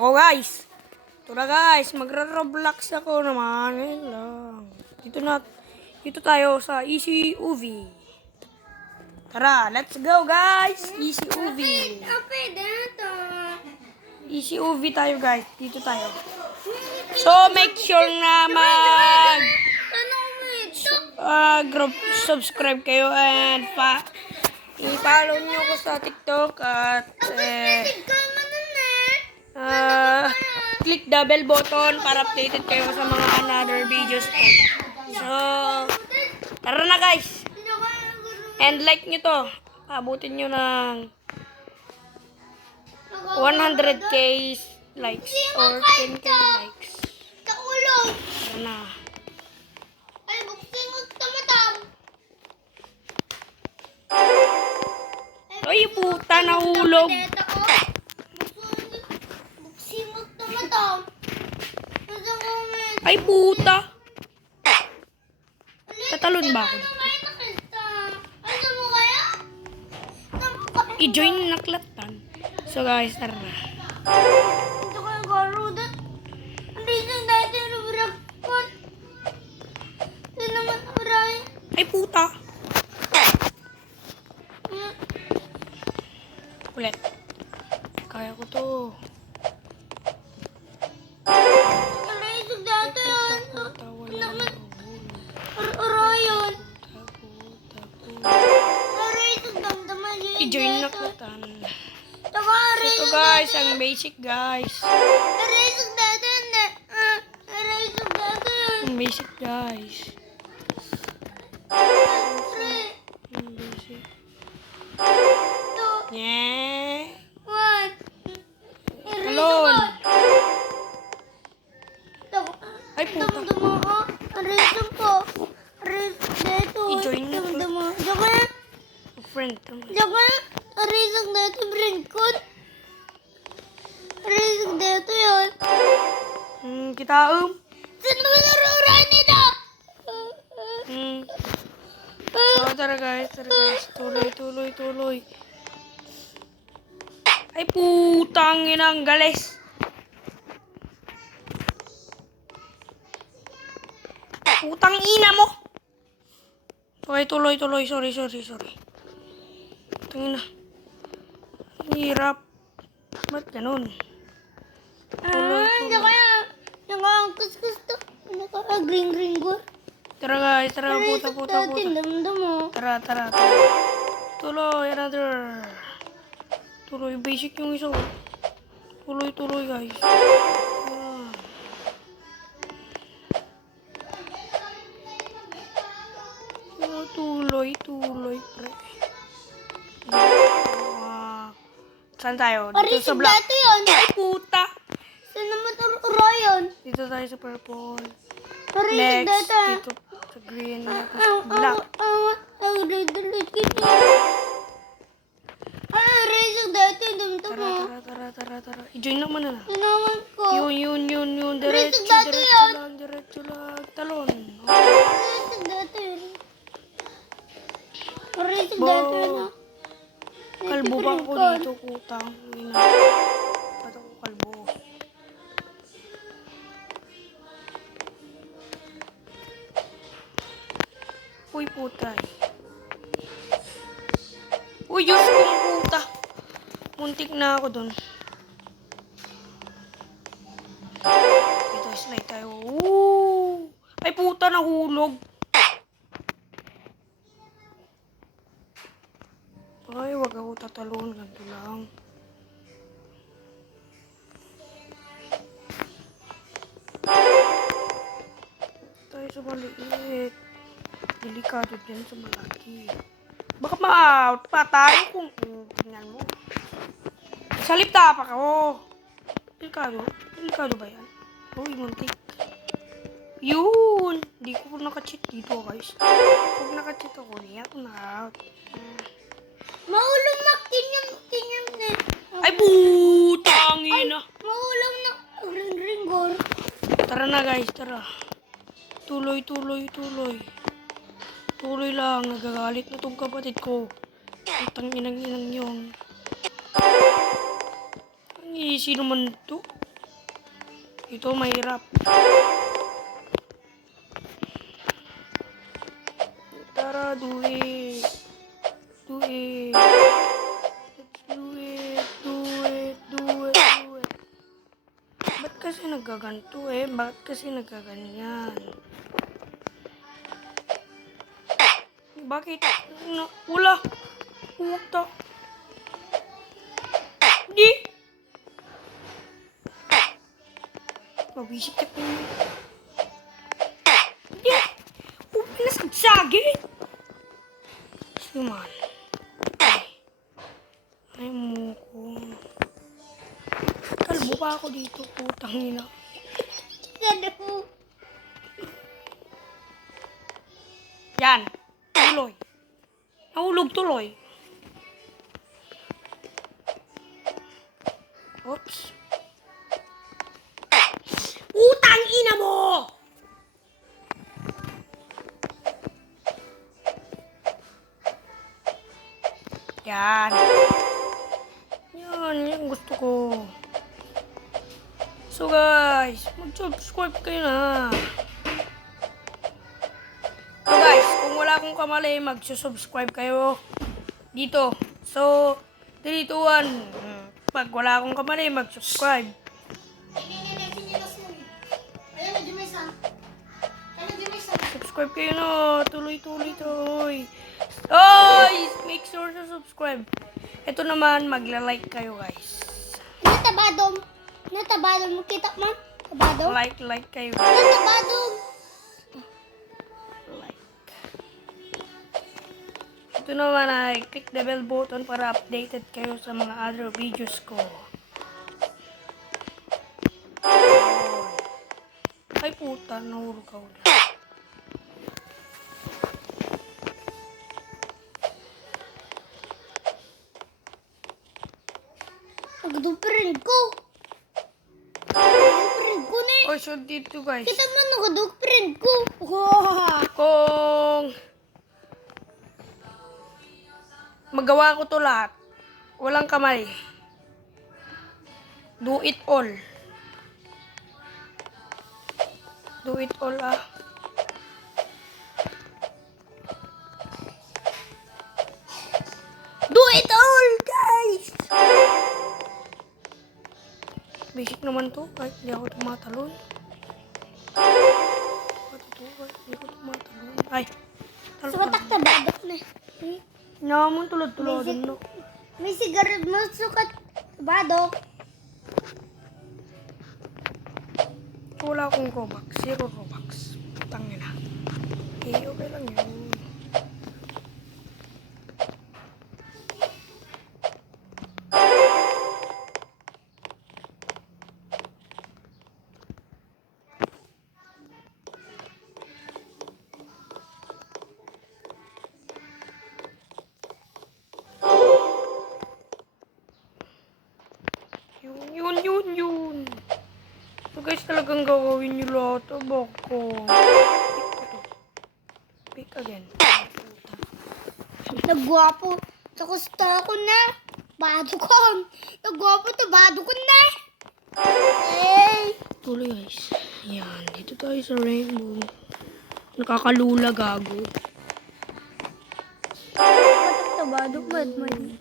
Ako guys. Ito na guys, magra-roblox ako naman. Ngayon lang. Dito na, dito tayo sa Easy UV. Tara, let's go guys! Easy UV. Okay, dito. Easy UV tayo guys. Dito tayo. So, make sure na mag uh, group subscribe kayo and pa i-follow niyo ko sa TikTok at eh. Uh, click the bell button para updated kayo sa mga another videos ko. So, tara na guys! And like nyo to. Abutin nyo ng 100k likes or 10k likes. Tara na. Ay, mo tamatam. Ay, puta, nahulog. Dito ko. Buksin mo tamatam. Ano mo ito? Ay, puta. Tatalon ba ako? I-join na naklatan. So guys, tara na. Ito kayo garuda. Hindi na dati rubrakot. Ito naman aray. Ay, puta. Ulit. Guys, ang basic guys. Aray, ito kita um. Hmm. So, tara guys, tara guys. Tuloy, tuloy, tuloy. Ay, putang inang galis. Putang ina mo. Okay, tuloy, tuloy. Sorry, sorry, sorry. Putang ina. Hirap. Ba't ganun? Tuloy, Ah, tuloy. naka, naka, ang kuskus to. Naka, ah, green, green go. Tara guys, tara, puta, puta, dati, puta. damdam mo. Tara, tara, tara. Tuloy, another. Tuloy, basic yung isa. oh. Tuloy, tuloy, guys. Ayan. Oh, tuloy, tuloy, pre. Ah, Saan tayo? Dito sa Arisang black. dati yun. Ay, puta! Saan naman naruran? Dito tayo sa purple. Arisang Next, dati. dito sa green. Tapos black. Tara, tara, tara, tara, tara. I-join naman na. Tinaman ko. Yun, yun, yun, yun. Diretso, diretso yun. lang, diretso lang. Talon. Arisang dati yun. Bo. dati yun. Kalbo ba ako Ito, dito, kutang? Ina. Ako dun. Dito, slide tayo. Woo! Ay, puta, nahulog. Ay, wag ako tatalon. Ganito lang. Tayo sa maliit. Delikado din sa malaki. Baka ma-out pa tayo kung. Salip tapak ako. Delikado. Delikado ba yan? Uy, muntik. Yun! Hindi ko naka-cheat dito, guys. Kung naka-cheat ako, na-out. Mm. Maulong na kinyam, kinyam na. Ay, putang ina. Maulong na ring ring gor. Tara na guys, tara. Tuloy, tuloy, tuloy. Tuloy lang, nagagalit na tong kapatid ko. Putang inang inang yun. Easy naman to. Ito mahirap. Tara, do it. Do it. Do. Ba't kasi nagaganto eh? Ba't kasi nagaganyan? Bakit? Wala. Puta. Mabisip ka pa yun. Di. Oh, pinasagsagin. Siman. Ay. Muko. Kalbo pa ako dito, putang ina. Ano? Yan. Tuloy. Nahulog tuloy. Oops. So guys, mag-subscribe kayo na. So guys, kung wala akong kamali, mag-subscribe kayo dito. So, 3, 2, 1. Pag wala akong kamali, mag-subscribe. Subscribe kayo na. Tuloy-tuloy tuloy. Guys, make sure to subscribe. Ito naman, magla-like kayo guys. Natabadom. Natabadom. Kita mo? Tabadom? Like, like kayo. Natabadom. Like. Ito naman ay click the bell button para updated kayo sa mga other videos ko. Ay puta, nahulog ako. Nagdupirin ko. Nagdupirin ko Oh, so dito guys. Kita mo, nagdupirin ko. Wow. Kung magawa ko to lahat, walang kamay. Do it all. Do it all ah. Basic naman to, kahit hindi ako tumatalon. Ba't ito, kahit hindi ako tumatalon. Ay! talon- Sumatak tabadok na. Hmm? Naman tulad-tulad no. May sigaret mo sukat tabadok. Wala akong Robux. Zero Robux. Tangin na. Eh, okay lang. Yun, guys, talagang gagawin nyo lahat. Abak ko. Pick ko again. Nagwapo. Tapos ako na. Badukon. Nagwapo to badukon na. Hey. Tuloy guys. Yan, dito tayo sa rainbow. Nakakalula gago. Patak tabadok bad man.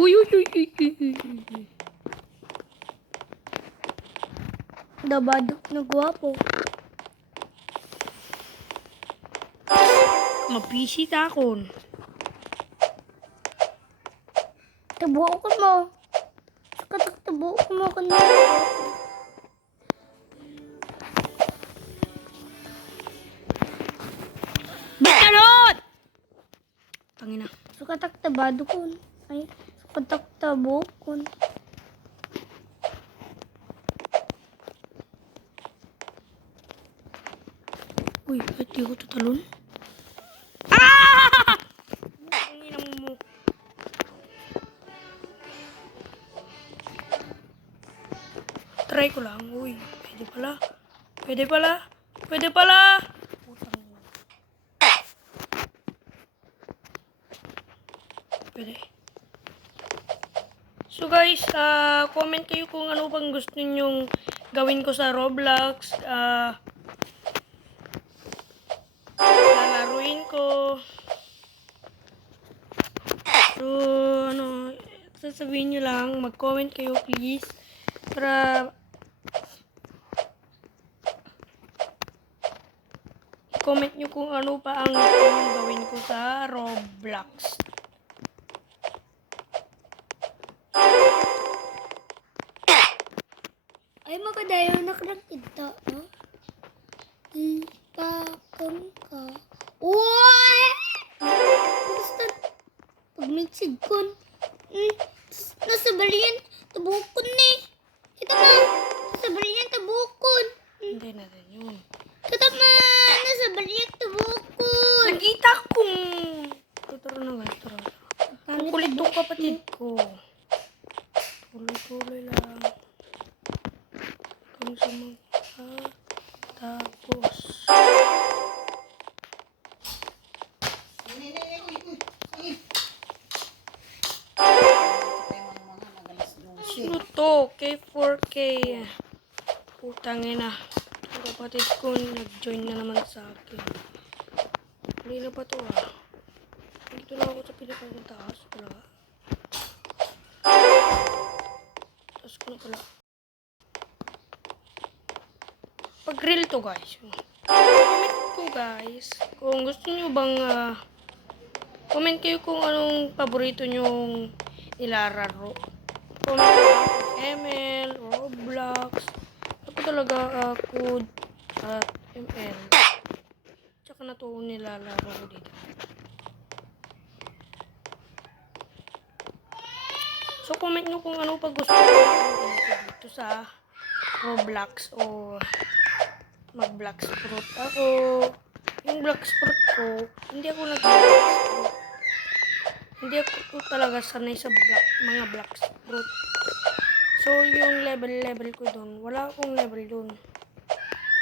Uy, uy, uy, uy, uy, uy, uy. Dabadok na gwapo. Mapisi takon. Tabuo ko mo. Sakatak tabuo ko mo ka na. Bitalot! Tangina. Sukatak tabadokon. Ay, sukatak tabukon. Uy, ba't di ko tatalon? Ah! Try ko lang. Uy, pwede pala. Pwede pala. Pwede pala. Putang. Pwede. So guys, ah comment kayo kung ano pang gusto ninyong gawin ko sa Roblox. Ah lalaruin sasabihin nyo lang, mag-comment kayo please. Para comment nyo kung ano pa ang gusto gawin ko sa Roblox. Ay, makadayo na kita, oh. Di pa kang ka. Uy! Basta, pag may sigkon, mm, balian, tabukon ni. Kita ma, nasa balian, tabukon. Hindi natin yun. Kita ma, nasa balian, tabukon. Nakita kong... Tara na guys, tara. Ang kulit tong kapatid ko. Tuloy-tuloy lang. Kung sa mga tapos. Sino to? K4K. Putang ina. Ang kapatid ko nag-join na naman sa akin. Hindi na pa to ah. Dito na ako sa pinakang taas pala. Taas ko na pala. Pag-grill to guys. Comment ko guys. Kung gusto nyo bang ah, comment kayo kung anong paborito nyong nilararo. Comment ML, Roblox. Ako talaga uh, code at ML. Tsaka na to nilalaro ko dito. So, comment nyo kung ano pa gusto nyo dito sa Roblox o mag-Black Sprout. Ako, yung Black Sprout ko, hindi ako nag-Black Sprout. Hindi ako talaga sanay sa black, mga Black Sprout. So, yung level-level ko doon, wala akong level doon.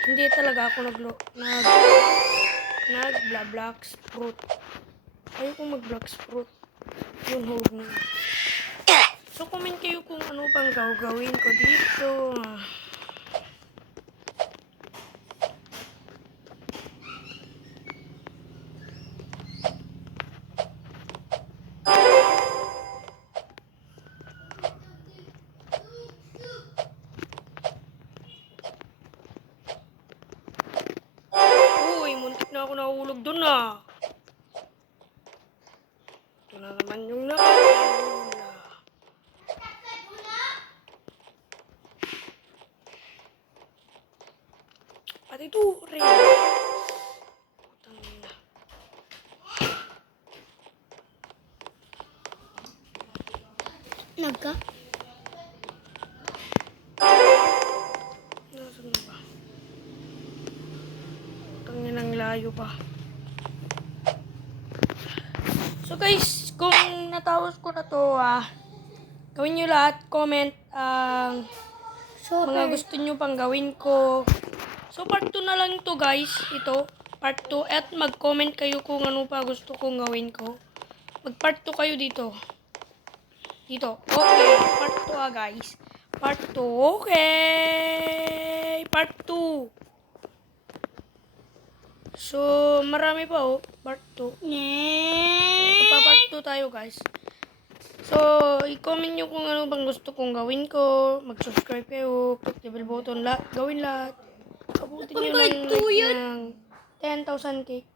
Hindi talaga ako nag nag nag bla black sprout. Ayoko mag black sprout. Yung hold mo. So comment kayo kung ano pang gagawin ko dito. Putang inang layo pa. So guys, kung natapos ko na to ah, gawin nyo lahat, comment ang So, mga gusto nyo pang gawin ko. So, part 2 na lang to guys. Ito, part 2. At mag-comment kayo kung ano pa gusto kong gawin ko. Mag-part 2 kayo dito. Dito. Okay. Part 2 ah guys. Part 2. Okay. Part 2. So, marami pa oh. Part 2. Magpa-part 2 tayo guys. So, i-comment nyo kung ano bang gusto kong gawin ko. Mag-subscribe kayo. Click the bell button. La gawin lahat. Abutin nyo ng, like ng 10,000 k.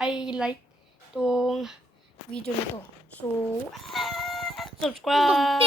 I like tong video na to. So, subscribe!